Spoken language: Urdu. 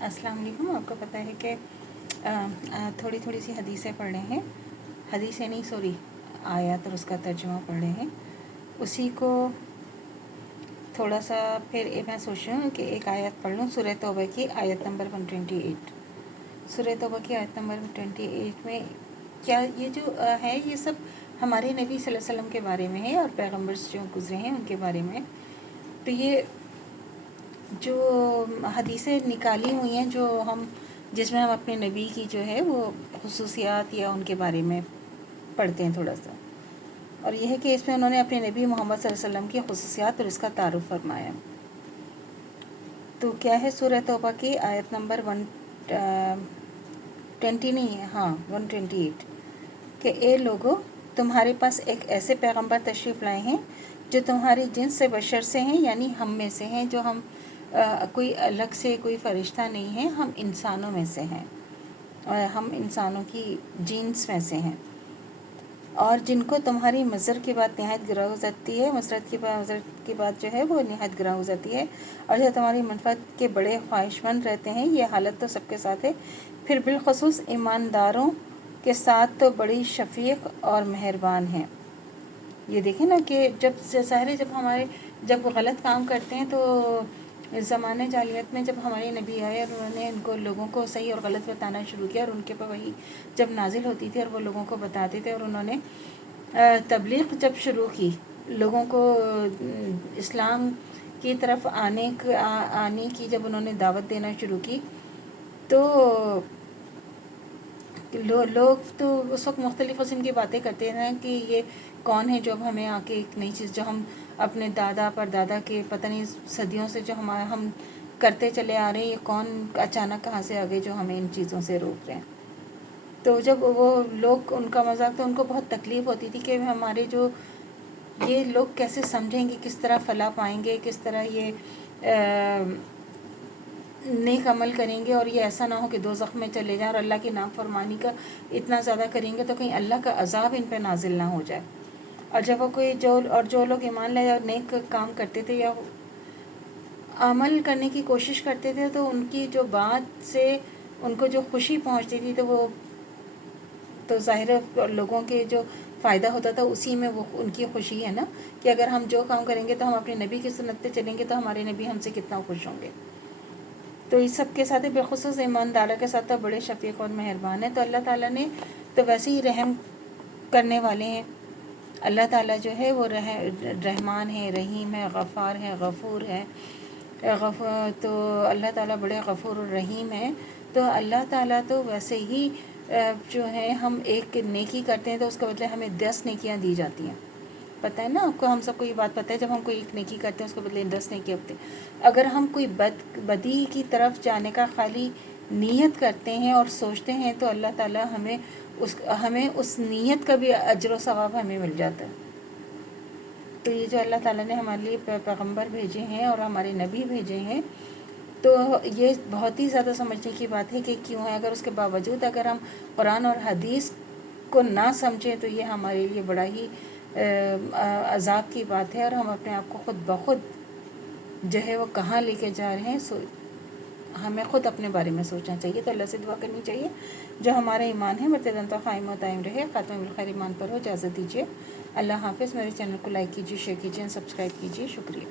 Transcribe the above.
السلام علیکم. آپ کو پتہ ہے کہ تھوڑی تھوڑی سی حدیثیں پڑھ رہے ہیں. حدیثیں نہیں سوری آیات اور اس کا ترجمہ پڑھ رہے ہیں. اسی کو تھوڑا سا پھر میں سوچ رہی ہوں کہ ایک آیت پڑھ لوں. سورہ توبہ کی آیت نمبر 128. سورہ توبہ کی آیت نمبر 128 میں کیا یہ جو ہے یہ سب ہمارے نبی صلی اللہ علیہ وسلم کے بارے میں ہے اور پیغمبرز جو گزرے ہیں ان کے بارے میں. تو یہ جو حدیثیں نکالی ہوئی ہیں جس میں ہم اپنے نبی کی جو ہے وہ خصوصیات یا ان کے بارے میں پڑھتے ہیں تھوڑا سا. اور یہ ہے کہ اس میں انہوں نے اپنے نبی محمد صلی اللہ علیہ وسلم کی خصوصیات اور اس کا تعارف فرمایا. تو کیا ہے سورہ توبہ کی آیت نمبر 128 کہ اے لوگو تمہارے پاس ایک ایسے پیغمبر تشریف لائے ہیں جو تمہاری جنس سے بشر سے ہیں، یعنی ہم میں سے ہیں، جو ہم کوئی الگ سے کوئی فرشتہ نہیں ہے، ہم انسانوں میں سے ہیں اور ہم انسانوں کی جنس میں سے ہیں، اور جن کو تمہاری مضر کی بات نہایت گراں گزرتی ہے، مسرت کی بات جو ہے وہ نہایت گراں گزرتی ہے، اور جو تمہاری منفعت کے بڑے خواہش مند رہتے ہیں. یہ حالت تو سب کے ساتھ ہے، پھر بالخصوص ایمانداروں کے ساتھ تو بڑی شفیق اور مہربان ہیں. یہ دیکھیں نا کہ جب غلط کام کرتے ہیں تو زمانہ جاہلیت میں جب ہمارے نبی آئے اور انہوں نے ان کو لوگوں کو صحیح اور غلط بتانا شروع کیا، اور ان کے پر وہی جب نازل ہوتی تھی اور وہ لوگوں کو بتاتے تھے، اور انہوں نے تبلیغ جب شروع کی، لوگوں کو اسلام کی طرف آنے کی جب انہوں نے دعوت دینا شروع کی، تو لوگ تو اس وقت مختلف قسم کی باتیں کرتے ہیں کہ یہ کون ہے جو اب ہمیں آ کے ایک نئی چیز جو ہم اپنے دادا پر دادا کے پتہ نہیں صدیوں سے جو ہم کرتے چلے آ رہے ہیں، یہ کون اچانک کہاں سے آگے جو ہمیں ان چیزوں سے روک رہے ہیں. تو جب وہ لوگ ان کا مذاق، تو ان کو بہت تکلیف ہوتی تھی کہ ہمارے جو یہ لوگ کیسے سمجھیں گے، کس طرح فلاح پائیں گے، کس طرح یہ نیک عمل کریں گے، اور یہ ایسا نہ ہو کہ دوزخ میں چلے جائیں اور اللہ کی نافرمانی کا اتنا زیادہ کریں گے تو کہیں اللہ کا عذاب ان پہ نازل نہ ہو جائے. اور جب وہ جو لوگ ایمان لائے اور نیک کام کرتے تھے یا عمل کرنے کی کوشش کرتے تھے، تو ان کی جو بات سے ان کو جو خوشی پہنچتی تھی، تو ظاہر لوگوں کے جو فائدہ ہوتا تھا اسی میں وہ ان کی خوشی ہے نا، کہ اگر ہم جو کام کریں گے تو ہم اپنے نبی کی سنت پہ چلیں گے تو ہمارے نبی ہم سے کتنا خوش ہوں گے. تو اس سب کے ساتھ بالخصوص ایمانداروں کے ساتھ تو بڑے شفیق اور مہربان ہیں. تو اللہ تعالیٰ نے تو ویسے ہی رحم کرنے والے ہیں. اللہ تعالیٰ جو ہے وہ رحمان ہے، رحیم ہے، غفار ہے، غفور ہے. تو اللہ تعالیٰ بڑے غفور الرحیم ہیں. تو اللہ تعالیٰ تو ویسے ہی جو ہے ہم ایک نیکی کرتے ہیں تو اس کے بدلے ہمیں 10 نیکیاں دی جاتی ہیں. پتہ ہے نا آپ کو، ہم سب کو یہ بات پتہ ہے، جب ہم کوئی ایک نیکی کرتے ہیں اس کے بدلے 10 نیکی ہوتے ہیں. اگر ہم کوئی بدی کی طرف جانے کا خالی نیت کرتے ہیں اور سوچتے ہیں تو اللہ تعالیٰ ہمیں اس نیت کا بھی اجر و ثواب ہمیں مل جاتا ہے. تو یہ جو اللہ تعالیٰ نے ہمارے لیے پیغمبر بھیجے ہیں اور ہمارے نبی بھیجے ہیں، تو یہ بہت ہی زیادہ سمجھنے کی بات ہے کہ کیوں ہے. اگر اس کے باوجود اگر ہم قرآن اور حدیث کو نہ سمجھیں تو یہ ہمارے لیے بڑا ہی عذاب کی بات ہے، اور ہم اپنے آپ کو خود بخود جو ہے وہ کہاں لے کے جا رہے ہیں. ہمیں خود اپنے بارے میں سوچنا چاہیے. تو اللہ سے دعا کرنی چاہیے جو ہمارا ایمان ہے مرتدن تو قائم و دائم رہے. خاتمہ بالخیر ایمان پر ہو. اجازت دیجیے. اللہ حافظ. میرے چینل کو لائک کیجیے، شیئر کیجیے، سبسکرائب کیجیے. شکریہ.